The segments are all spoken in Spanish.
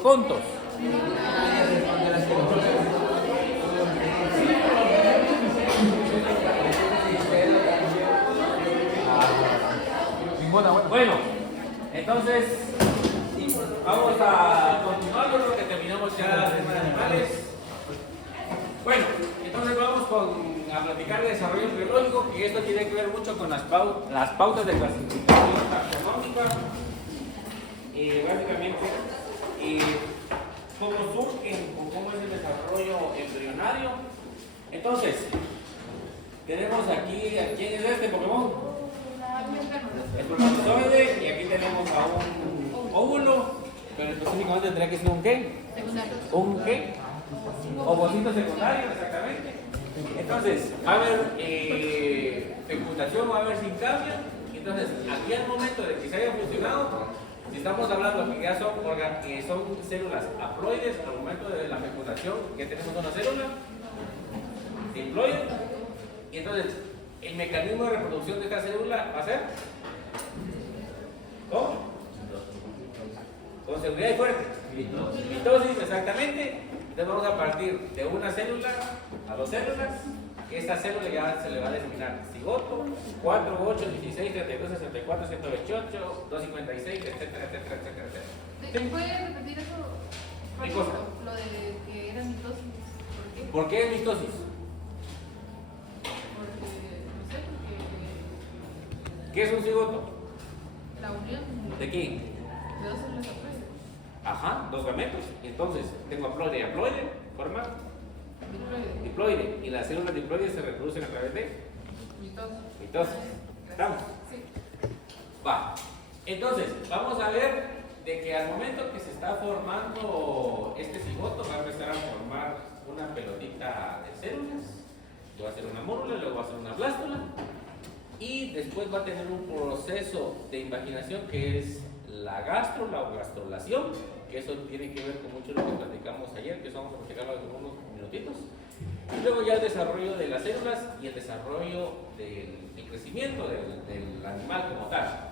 citocontos. Bueno, entonces vamos a continuar con lo que terminamos ya de animales. Bueno, entonces vamos a platicar de desarrollo embriológico, que esto tiene que ver mucho con las pautas de clasificación taxonómica. Básicamente, cómo surgen o cómo es el desarrollo embrionario. Entonces, tenemos aquí, ¿quién es este Pokémon? Espermatozoide, y aquí tenemos a un óvulo, pero específicamente tendría que ser un ¿qué? ¿Un qué? Ovocito secundario, exactamente. Entonces, va a haber fecundación, va a haber sincapsia. Entonces, aquí al momento de que se haya funcionado, si estamos hablando que ya son células haploides, al momento de la fecundación, ya tenemos una célula diploide. Y entonces, el mecanismo de reproducción de esta célula va a ser ¿cómo? Con seguridad y fuerte. Mitosis, exactamente. Entonces vamos a partir de una célula a dos células. Esta célula ya se le va a designar cigoto, 4, 8, 16, 32, 64, 128, 256, etcétera, etcétera, etcétera, etcétera. ¿Sí? ¿Puede repetir eso? ¿Qué cosa? Lo de que era mitosis. ¿Por qué? ¿Por qué es mitosis? Porque, no sé, porque ¿Qué es un cigoto? la unión ¿De quién? de dos células haploides. Ajá, dos gametos. Entonces, tengo haploide y haploide, forma Diploide. diploide. Y las células diploides se reproducen a través de Mitosis. mitosis. ¿Estamos? Sí. Va. Entonces, vamos a ver de que al momento que se está formando este cigoto, va a empezar a formar una pelotita de células, que va a ser una mórula, luego va a ser una blástula, y después va a tener un proceso de invaginación que es la gastrolación, que eso tiene que ver con mucho lo que platicamos ayer, que eso vamos a platicarlo en unos minutitos. Y luego ya el desarrollo de las células y el desarrollo del crecimiento del animal como tal.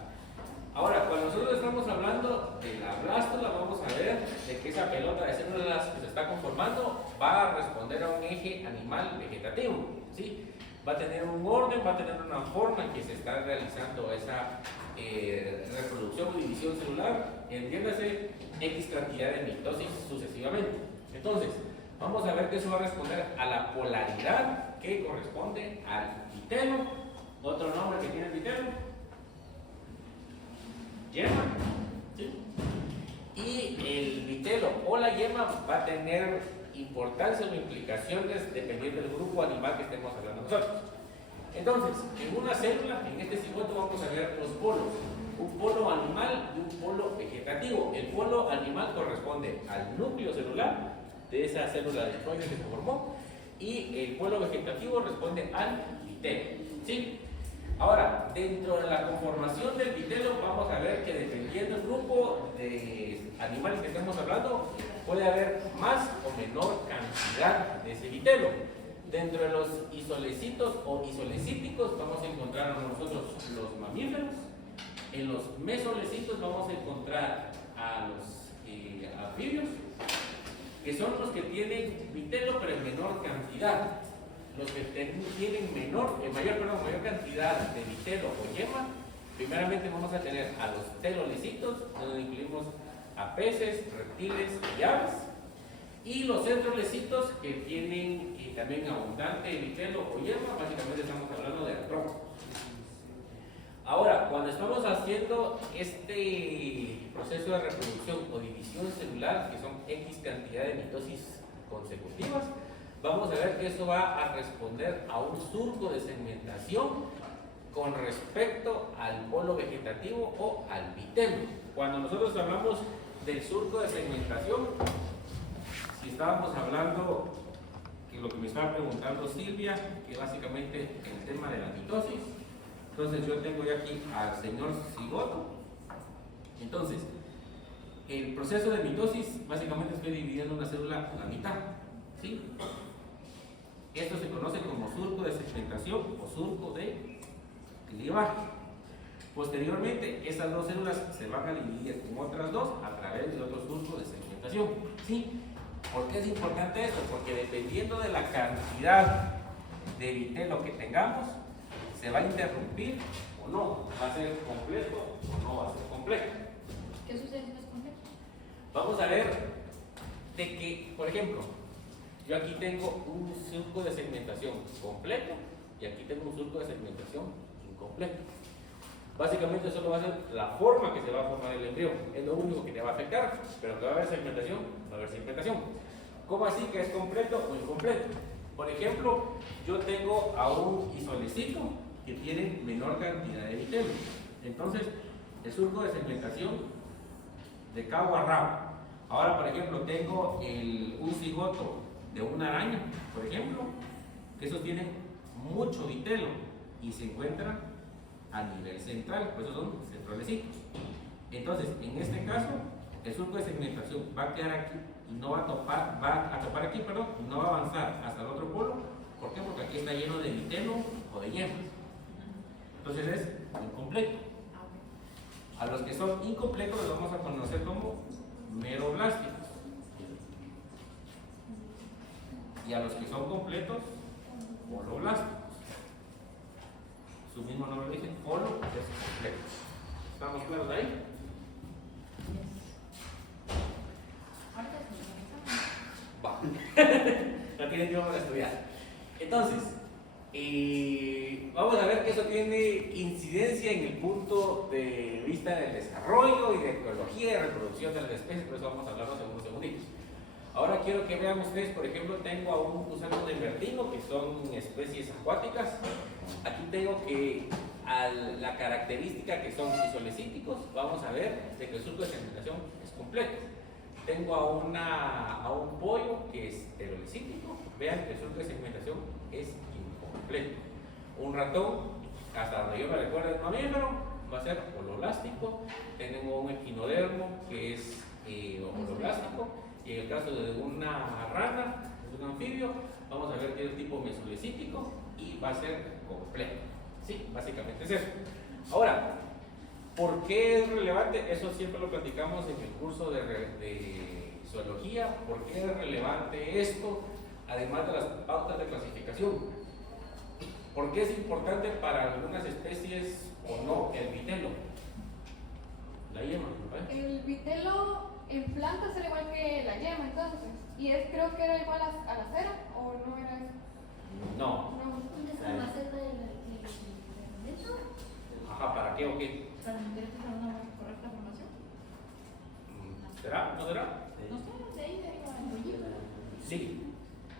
Ahora, cuando nosotros estamos hablando de la blástula, vamos a ver de que esa pelota de células que se está conformando va a responder a un eje animal vegetativo, ¿sí? Va a tener un orden, va a tener una forma en que se está realizando esa reproducción o división celular, entiéndase, X cantidad de mitosis sucesivamente. Entonces, vamos a ver que eso va a responder a la polaridad que corresponde al vitelo. Otro nombre que tiene el vitelo, yema, ¿sí? Y el vitelo o la yema va a tener importancia o implicaciones dependiendo del grupo animal que estemos hablando nosotros. Entonces, en una célula, en este cigoto vamos a ver dos polos, un polo animal y un polo vegetativo. El polo animal corresponde al núcleo celular de esa célula diploide que se formó, y el polo vegetativo responde al vitelo, ¿sí? Ahora, dentro de la conformación del vitelo vamos a ver que dependiendo del grupo de animales que estemos hablando, puede haber más o menor cantidad de ese vitelo. Dentro de los isolecitos o isolecíticos vamos a encontrar a nosotros los mamíferos. En los mesolecitos vamos a encontrar a los anfibios, que son los que tienen vitelo pero en menor cantidad. Los que tienen mayor cantidad de vitelo o yema, primeramente vamos a tener a los telolecitos, donde incluimos a peces, reptiles y aves, y los centrolecitos que tienen también abundante vitelo o yema, básicamente estamos hablando de artrópodos. Ahora, cuando estamos haciendo este proceso de reproducción o división celular, que son X cantidad de mitosis consecutivas, vamos a ver que eso va a responder a un surco de segmentación con respecto al polo vegetativo o al vitelo. Cuando nosotros hablamos del surco de segmentación, si estábamos hablando, que lo que me estaba preguntando Silvia, que básicamente el tema de la mitosis, entonces yo tengo ya aquí al señor cigoto. Entonces, el proceso de mitosis, básicamente estoy dividiendo una célula a la mitad, ¿sí? Esto se conoce como surco de segmentación o surco de clivaje. Posteriormente, esas dos células se van a dividir en otras dos a través de otro surco de segmentación. segmentación. ¿Sí? ¿Por qué es importante esto? Porque dependiendo de la cantidad de vitelo que tengamos, se va a interrumpir o no, va a ser completo o no va a ser completo. ¿Qué sucede si no es completo? Vamos a ver de que, por ejemplo, yo aquí tengo un surco de segmentación completo y aquí tengo un surco de segmentación incompleto. Básicamente solo va a ser la forma que se va a formar el embrión, es lo único que te va a afectar, pero que va a haber segmentación, va a haber segmentación. ¿Cómo así que es completo o incompleto? Por ejemplo, yo tengo a un isolecito que tiene menor cantidad de vitelo. Entonces, el surco de segmentación de cabo a rabo. Ahora, por ejemplo, tengo un cigoto de una araña, por ejemplo, que esos tienen mucho vitelo y se encuentran a nivel central, por eso son centralecitos. Entonces, en este caso, el surco de segmentación va a quedar aquí y no va a topar aquí, perdón, y no va a avanzar hasta el otro polo. ¿Por qué? Porque aquí está lleno de vitelo o de yemas. Entonces es incompleto. A los que son incompletos los vamos a conocer como meroblásticos. Y a los que son completos, poloblásticos. Su mismo nombre dice polo es completo. ¿Estamos claros ahí? Va. No tienen tiempo para estudiar. Entonces, vamos a ver que eso tiene incidencia en el punto de vista del desarrollo y de ecología y de reproducción de las especies, por eso vamos a hablarnos en unos segunditos. Ahora quiero que vean ustedes, por ejemplo, tengo a un gusano de vertino, que son especies acuáticas. Aquí tengo que la característica que son isolecíticos, vamos a ver de que el surco de segmentación es completo. Tengo a un pollo que es heterolecítico, vean que el surco de segmentación es incompleto. Un ratón, hasta donde yo me recuerdo, es mamífero, va a ser holoblástico. Tengo un equinodermo que es holoblástico. Y en el caso de una rana, es un anfibio, vamos a ver que es tipo mesolecítico y va a ser completo. Sí, básicamente es eso. Ahora, ¿por qué es relevante? Eso siempre lo platicamos en el curso de zoología. ¿Por qué es relevante esto? Además de las pautas de clasificación. ¿Por qué es importante para algunas especies o no el vitelo? La yema, ¿no? El vitelo en plantas era igual que la yema, entonces. Y creo que era igual a la cera, ¿o no era eso? No. No. ¿Es la maceta del metro? Ajá, ¿para qué o qué? Para meter una correcta formación. ¿Será? ¿No será? No sé, de ahí deriva el rollito. Sí.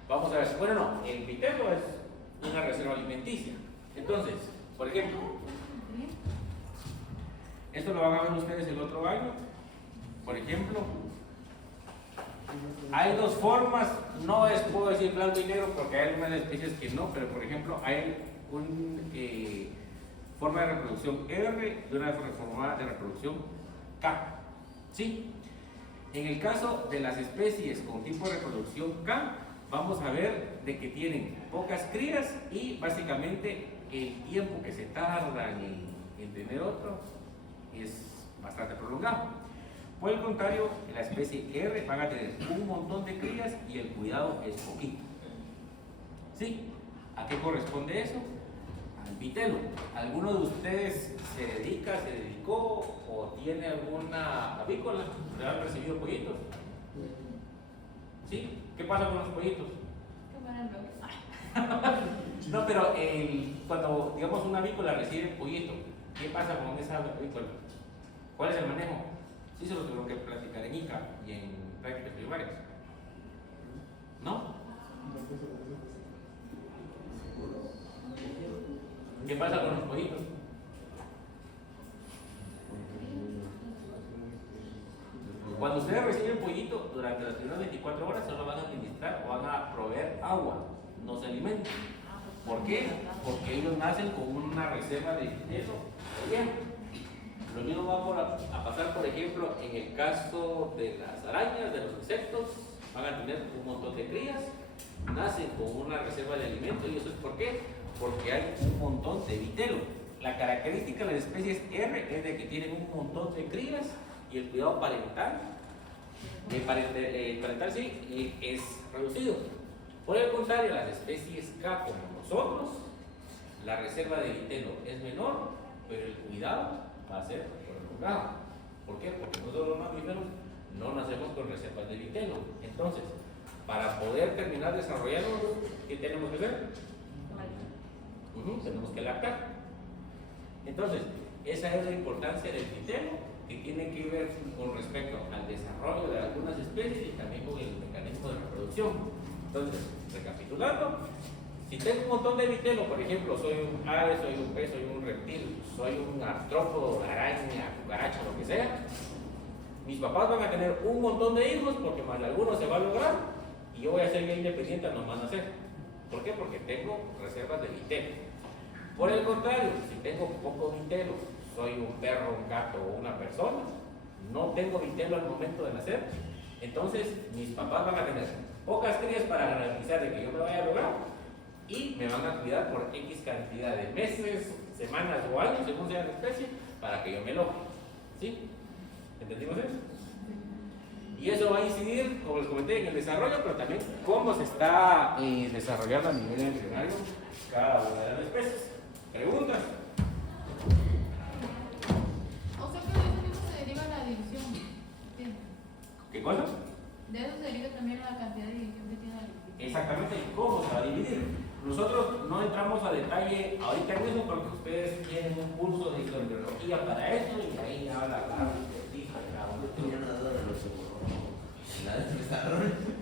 Vamos a ver. Bueno, no, el vitelo es una reserva alimenticia. Entonces, por ejemplo, esto lo van a ver ustedes el otro año. Por ejemplo, hay dos formas, no puedo decir blanco y negro porque hay algunas especies que no, pero por ejemplo hay una forma de reproducción R y una forma de reproducción K. ¿Sí? En el caso de las especies con tipo de reproducción K, vamos a ver de que tienen pocas crías y básicamente el tiempo que se tardan en tener otro es bastante prolongado. Por el contrario, en la especie R van a tener un montón de crías y el cuidado es poquito. ¿Sí? ¿A qué corresponde eso? Al vitelo. ¿Alguno de ustedes se dedicó o tiene alguna avícola? ¿Le han recibido pollitos? ¿Sí? ¿Qué pasa con los pollitos? Que mueren bebés. No, pero cuando, digamos, una avícola recibe pollito, ¿qué pasa con esa avícola? ¿Cuál es el manejo? Sí, se lo tengo que platicar en ICA y en prácticas primarias. ¿No? ¿Qué pasa con los pollitos? Cuando ustedes reciben pollito, durante las primeras 24 horas solo van a administrar o van a proveer agua, no se alimentan. ¿Por qué? Porque ellos nacen con una reserva de eso. Bien. Lo mismo va a pasar, por ejemplo, en el caso de las arañas, de los insectos, van a tener un montón de crías, nacen con una reserva de alimento. ¿Y eso es por qué? Porque hay un montón de vitelo. La característica de las especies R es de que tienen un montón de crías y el cuidado parental El parental sí es reducido. Por el contrario, las especies K como nosotros, la reserva de vitelo es menor, pero el cuidado va a ser prolongado. ¿Por qué? Porque nosotros los mamíferos no nacemos con reservas de vitelo. Entonces, para poder terminar desarrollando, ¿qué tenemos que hacer? Tenemos que lactar. Entonces, esa es la importancia del vitelo, que tiene que ver con respecto al desarrollo de algunas especies y también con el mecanismo de reproducción. Entonces, recapitulando, si tengo un montón de vitelo, por ejemplo, soy un ave, soy un pez, soy un reptil, soy un artrópodo, araña, cucaracha, lo que sea, mis papás van a tener un montón de hijos porque más de algunos se va a lograr y yo voy a ser bien independiente a no más nacer. ¿Por qué? Porque tengo reservas de vitelo. Por el contrario, si tengo poco vitelo, soy un perro, un gato o una persona, no tengo vitelo al momento de nacer, entonces mis papás van a tener pocas crías para garantizar de que yo me vaya a lograr y me van a cuidar por X cantidad de meses, semanas o años, según sea la especie, para que yo me logre. ¿Sí? ¿Entendimos eso? Y eso va a incidir, como les comenté, en el desarrollo, pero también cómo se está desarrollando a nivel embrionario cada una de las especies. ¿Preguntas? O sea que de eso mismo se deriva la división. ¿Entiendes? ¿Qué cosa? De eso se deriva también la cantidad de división que tiene la división. Exactamente, ¿y cómo se va a dividir? Nosotros no entramos a detalle ahorita en eso porque ustedes tienen un curso de embriología para eso y ahí habla la expertise de cada uno.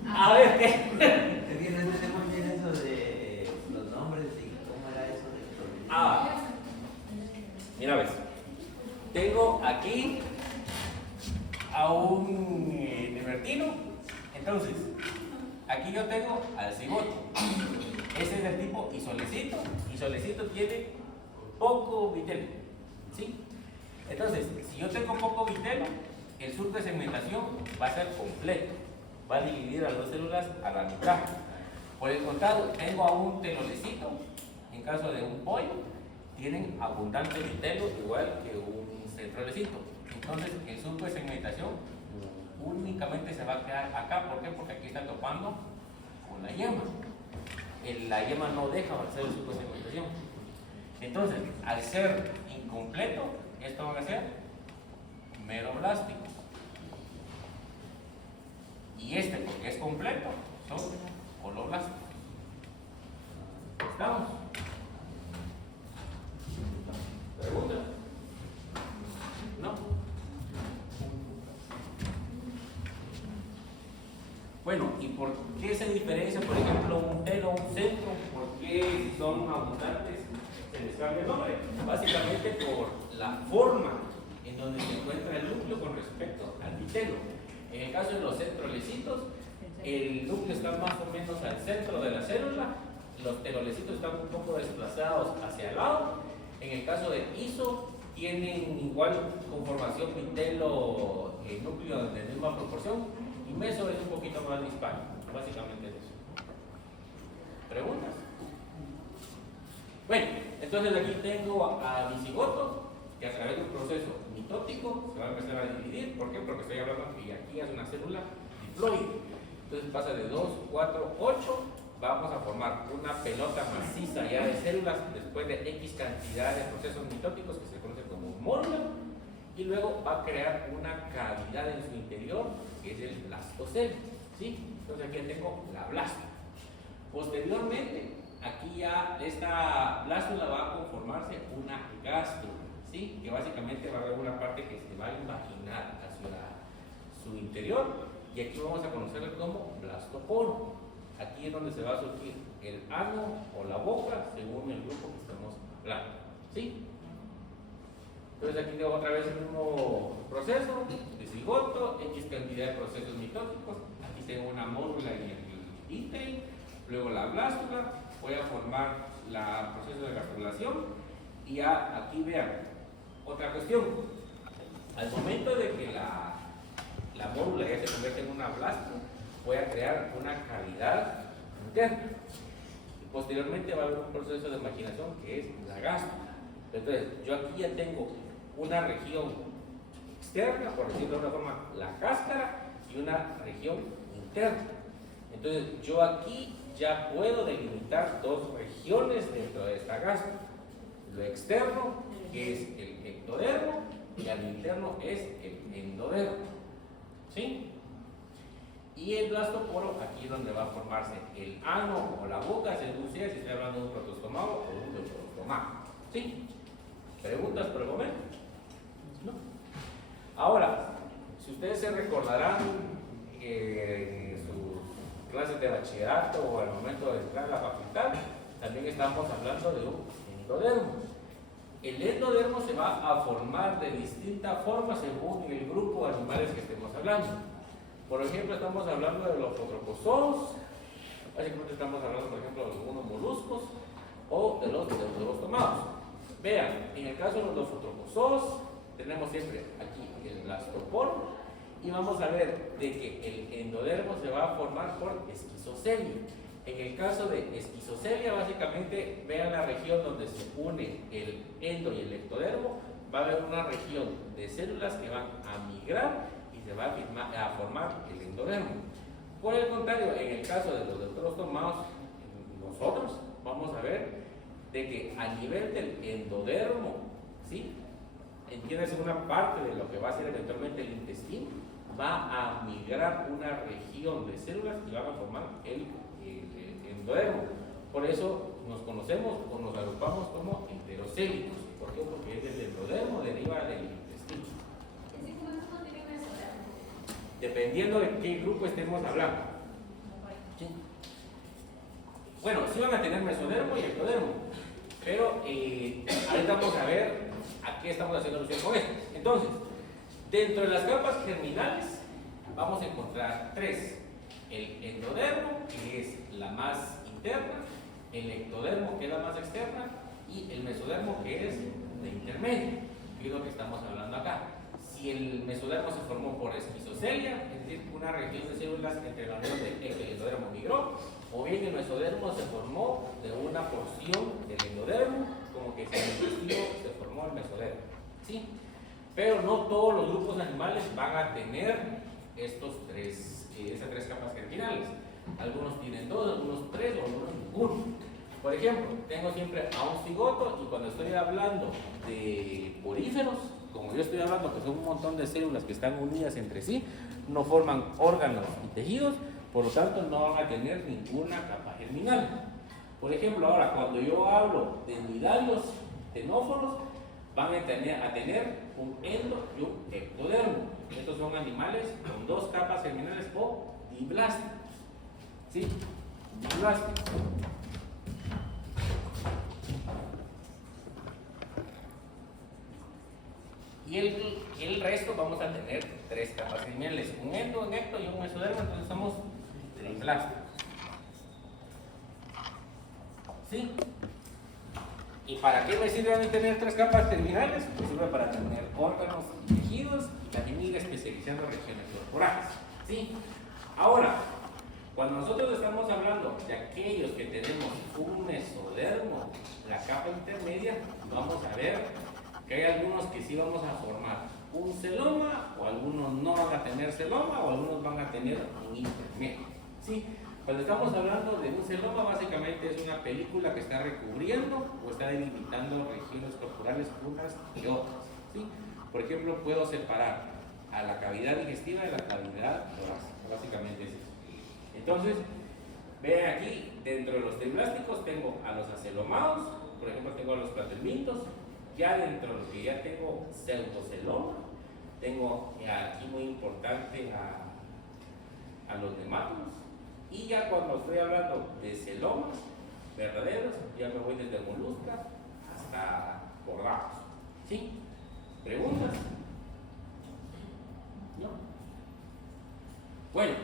A ver, ¿qué? Es que no entendemos bien eso de los nombres y cómo era eso de Mira, ves. Tengo aquí a un nemertino. Entonces, aquí yo tengo al cigoto. Ese es del tipo isolecito. Isolecito tiene poco vitelo. ¿Sí? Entonces, si yo tengo poco vitelo, el surco de segmentación va a ser completo. Va a dividir a las dos células a la mitad. Por el contrario, tengo a un telolecito. En caso de un pollo, tienen abundante vitelo igual que un centrolecito. Entonces, el surco de segmentación únicamente se va a quedar acá. ¿Por qué? Porque aquí está topando con la yema. La yema no deja avanzar el surco de segmentación. Entonces, al ser incompleto, esto va a ser meroblástico. Y este, porque es completo, son holoblásticos. ¿Estamos? ¿Pregunta? ¿No? Bueno, ¿y por qué se diferencia, por ejemplo, un telo o un centro? ¿Por qué son abundantes? Se les cambia el nombre. Básicamente por la forma en donde se encuentra el núcleo con respecto al vitelo. En el caso de los centrolecitos, el núcleo está más o menos al centro de la célula, los telolecitos están un poco desplazados hacia el lado. En el caso de iso, tienen igual conformación vitelo, núcleo de misma proporción, y meso es un poquito más dispar, básicamente es eso. ¿Preguntas? Bueno, entonces aquí tengo a mi cigoto, que a través de un proceso mitótico se va a empezar a dividir. ¿Por qué? Porque estoy hablando que aquí es una célula diploide. Entonces pasa de 2, 4, 8, vamos a formar una pelota maciza ya de células después de X cantidad de procesos mitóticos que se conoce como mórula, y luego va a crear una cavidad en su interior que es el blastocelo. ¿Sí? Entonces aquí tengo la blástula. Posteriormente, aquí ya esta blástula va a conformarse una gástrula. ¿Sí? Que básicamente va a haber una parte que se va a imaginar hacia su interior, y aquí vamos a conocerlo como blastoporo. Aquí es donde se va a surgir el ano o la boca según el grupo que estamos hablando. ¿Sí? Entonces aquí tengo otra vez el mismo proceso de cigoto, X cantidad de procesos mitóticos. Aquí tengo una mórula en el íntere, luego la blástula, voy a formar el proceso de gastrulación, y ya aquí vean. Otra cuestión, al momento de que la mórula ya se convierte en una blástula, voy a crear una cavidad interna. Y posteriormente va a haber un proceso de imaginación que es la gástrula. Entonces, yo aquí ya tengo una región externa, por decirlo de una forma, la cáscara, y y una región interna. Entonces yo aquí ya puedo delimitar dos regiones dentro de esta gasta. Lo externo, que es el ectodermo, y al interno es el endodermo. ¿Sí? Y el blastoporo, aquí es donde va a formarse el ano o la boca, según sea, si estoy hablando de un protostomago o un deuterostomago. ¿Sí? ¿Preguntas por el momento? ¿No? Ahora, si ustedes se recordarán en sus clases de bachillerato o al momento de entrar a la facultad, también estamos hablando de un endodermo. El endodermo se va a formar de distintas formas según el grupo de animales que estemos hablando. Por ejemplo, estamos hablando de los fotrocozoos, básicamente estamos hablando, por ejemplo, de algunos moluscos o de los deuterostomados. Vean, en el caso de los fotrocozoos, tenemos siempre aquí el blastoporo y vamos a ver de que el endodermo se va a formar por esquizocelia. En el caso de esquizocelia, básicamente, vean la región donde se une el endo y el ectodermo, va a haber una región de células que van a migrar y se va a formar el endodermo. Por el contrario, en el caso de los deuterostomados, nosotros vamos a ver de que a nivel del endodermo, ¿sí? Entiéndase una parte de lo que va a ser eventualmente el intestino, va a migrar una región de células y van a formar el endodermo. Por eso nos conocemos o nos agrupamos como enterocélicos. ¿Por qué? Porque es el endodermo, deriva del intestino. ¿Es decir, no tiene mesodermo? Dependiendo de qué grupo estemos hablando. ¿Sí? Bueno, sí van a tener mesodermo y ectodermo, pero ahorita vamos a ver a qué estamos haciendo alusión con esto. Entonces, dentro de las capas germinales vamos a encontrar tres: el endodermo, que es la más interna, el ectodermo, que es la más externa, y el mesodermo, que es de intermedio, que es lo que estamos hablando acá. Si el mesodermo se formó por esquizocelia, es decir, una región de células entre la unión del ecto y el endodermo migró, o bien el mesodermo se formó de una porción del endodermo, como que si en el intestino se formó el mesodermo. ¿Sí? Pero no todos los grupos animales van a tener esas tres capas germinales. Algunos tienen dos, algunos tres o algunos ninguno. Por ejemplo, tengo siempre a un cigoto y cuando estoy hablando de poríferos, como yo estoy hablando que son un montón de células que están unidas entre sí, no forman órganos y tejidos, por lo tanto no van a tener ninguna capa germinal. Por ejemplo, ahora cuando yo hablo de nidarios tenóforos, van a tener un endo y un ectodermo. Estos son animales con dos capas germinales o diblásticos. ¿Sí? Diblásticos. Y el resto vamos a tener tres capas germinales, un endo, un ecto y un mesodermo, entonces somos triblásticos. ¿Sí? ¿Y para qué me sirve a mí tener tres capas terminales? Me sirve para tener órganos y tejidos y también ir especializando regiones corporales. ¿Sí? Ahora, cuando nosotros estamos hablando de aquellos que tenemos un mesodermo, la capa intermedia, vamos a ver que hay algunos que sí vamos a formar un celoma, o algunos no van a tener celoma, o algunos van a tener un intermedio. ¿Sí? Cuando estamos hablando de un celoma, básicamente es una película que está recubriendo o está delimitando regiones corporales unas y otras. ¿Sí? Por ejemplo, puedo separar a la cavidad digestiva de la cavidad torácica. Básicamente es eso. Entonces, vean aquí, dentro de los triblásticos tengo a los acelomados, por ejemplo, tengo a los platelmintos. Ya dentro de lo que ya tengo pseudoceloma, tengo aquí muy importante a los nemátodos. Y ya cuando estoy hablando de celomas verdaderos, ya me voy desde molusca hasta bordados. ¿Sí? ¿Preguntas? ¿No? Bueno,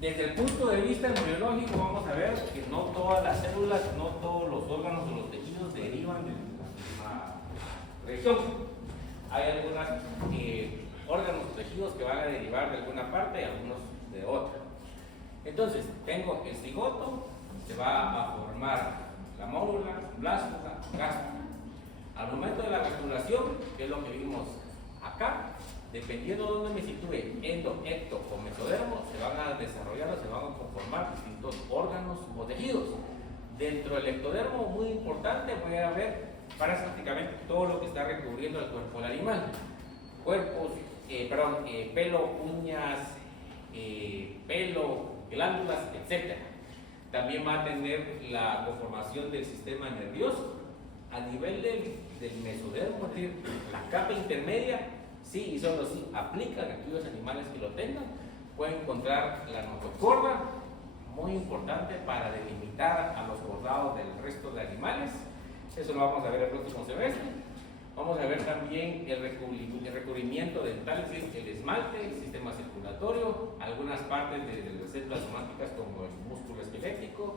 desde el punto de vista embriológico vamos a ver que no todas las células, no todos los órganos o los tejidos derivan de la región. Hay algunos órganos o tejidos que van a derivar de alguna parte y algunos de otra. Entonces, tengo el cigoto, se va a formar la mórula, blástula, gástula. Al momento de la resturación, que es lo que vimos acá, dependiendo de dónde me sitúe, endo, ecto o mesodermo, se van a desarrollar o se van a conformar distintos órganos o tejidos. Dentro del ectodermo, muy importante, voy a ver prácticamente todo lo que está recubriendo el cuerpo del animal. Cuerpos, pelo, uñas, pelo, glándulas, etc. También va a tener la conformación del sistema nervioso. A nivel del mesodermo, es decir, la capa intermedia, sí y solo sí aplican a aquellos animales que lo tengan. Pueden encontrar la notocorda, muy importante para delimitar a los bordados del resto de animales. Eso lo vamos a ver el próximo semestre. Vamos a ver también el recubrimiento dental, que es el esmalte, el sistema circulatorio, algunas partes de las células somáticas como el músculo esquelético,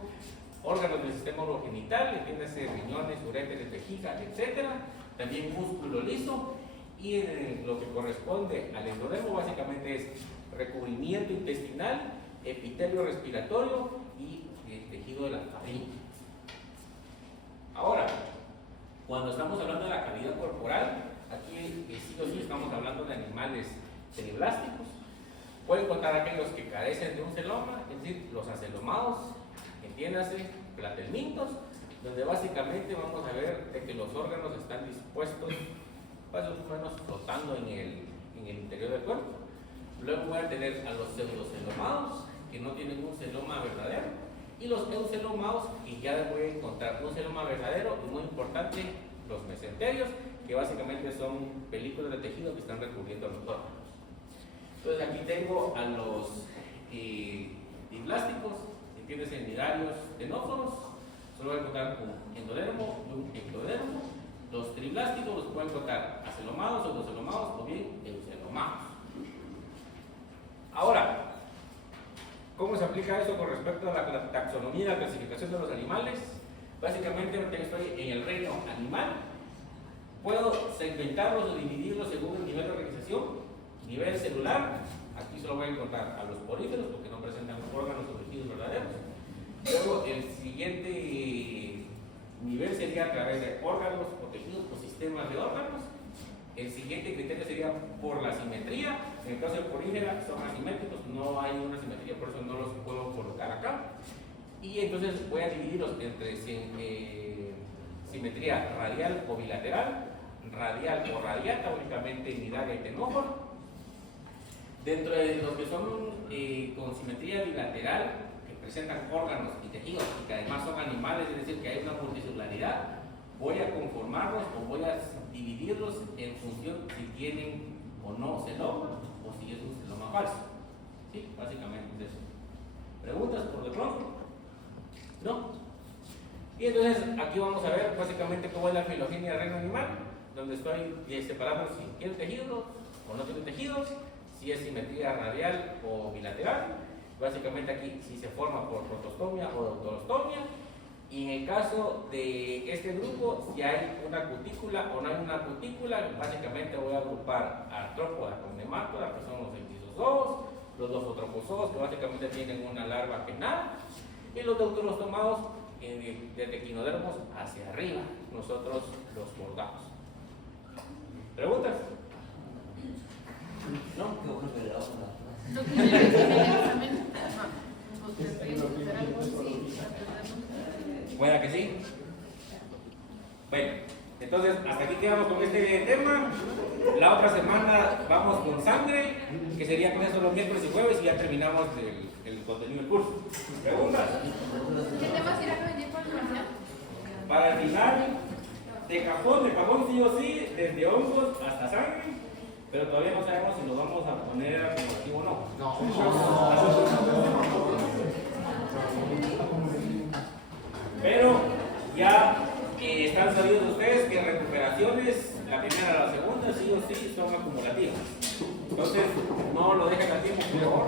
órganos del sistema urogenital, entiéndase riñones, uréteres, vejiga, etc. También músculo liso. Y lo que corresponde al endodermo básicamente es recubrimiento intestinal, epitelio respiratorio y el tejido de la faringe. Ahora, cuando estamos hablando de la cavidad corporal, aquí sí o sí estamos hablando de animales periblásticos. Pueden contar aquellos que carecen de un celoma, es decir, los acelomados, entiéndase, platelmintos, donde básicamente vamos a ver de que los órganos están dispuestos, más o menos flotando en el interior del cuerpo. Luego voy a tener a los pseudocelomados, que no tienen un celoma verdadero, y los eucelomados, que ya voy a encontrar un celoma verdadero, y muy importante, los mesenterios, que básicamente son películas de tejido que están recubriendo los órganos. Entonces aquí tengo a los diplásticos, entiendes, cnidarios, tenóforos, solo voy a encontrar un endodermo y un ectodermo. Los triblásticos los puedo encontrar acelomados, pseudocelomados o bien eucelomados. Ahora, ¿cómo se aplica eso con respecto a la taxonomía y la clasificación de los animales? Básicamente, estoy en el reino animal. Puedo segmentarlos o dividirlos según el nivel de organización. Nivel celular, aquí solo voy a encontrar a los poríferos porque no presentan órganos o tejidos verdaderos. Luego, el siguiente nivel sería a través de órganos o tejidos o sistemas de órganos. El siguiente criterio sería por la simetría. En el caso de porífera son asimétricos, no hay una simetría, por eso no los puedo colocar acá. Y entonces voy a dividirlos entre simetría radial o bilateral, radial o radiata, únicamente nidaria y tenóforo. Dentro de los que son con simetría bilateral, que presentan órganos y tejidos y que además son animales, es decir, que hay una multicelularidad, voy a conformarlos o voy a dividirlos en función si tienen o no celoma o si es un celoma falso. ¿Sí? Básicamente es eso. ¿Preguntas por de pronto? ¿No? Y entonces aquí vamos a ver básicamente cómo es la filogenia del reino animal, donde estoy separando si tiene tejidos o no tiene tejidos, si es simetría radial o bilateral. Básicamente aquí si se forma por protostomia o deuterostomia. Y en el caso de este grupo, si hay una cutícula o no hay una cutícula, básicamente voy a agrupar artrópoda con nemátoda, que son los ectisozoos, los dofotropozoos, que básicamente tienen una larva penal, y los deuterostomados desde equinodermos hacia arriba, nosotros los bordamos. ¿Preguntas? ¿No? Qué bueno que le damos la No tiene que hacer el examen. Ajá. O te puedes hacer algo así. ¿Pueda que sí? Bueno, entonces hasta aquí quedamos con este tema. La otra semana vamos con sangre, que sería con eso los miércoles y jueves, y ya terminamos el contenido del curso. ¿Preguntas? ¿Qué temas irán a venir por el parcial? Para el final, de cajón sí o sí, desde hongos hasta sangre, pero todavía no sabemos si nos vamos a poner acumulativo o no. Pero ya están sabidos ustedes que recuperaciones, la primera a la segunda, sí o sí, son acumulativas. Entonces, no lo dejen a tiempo, por favor.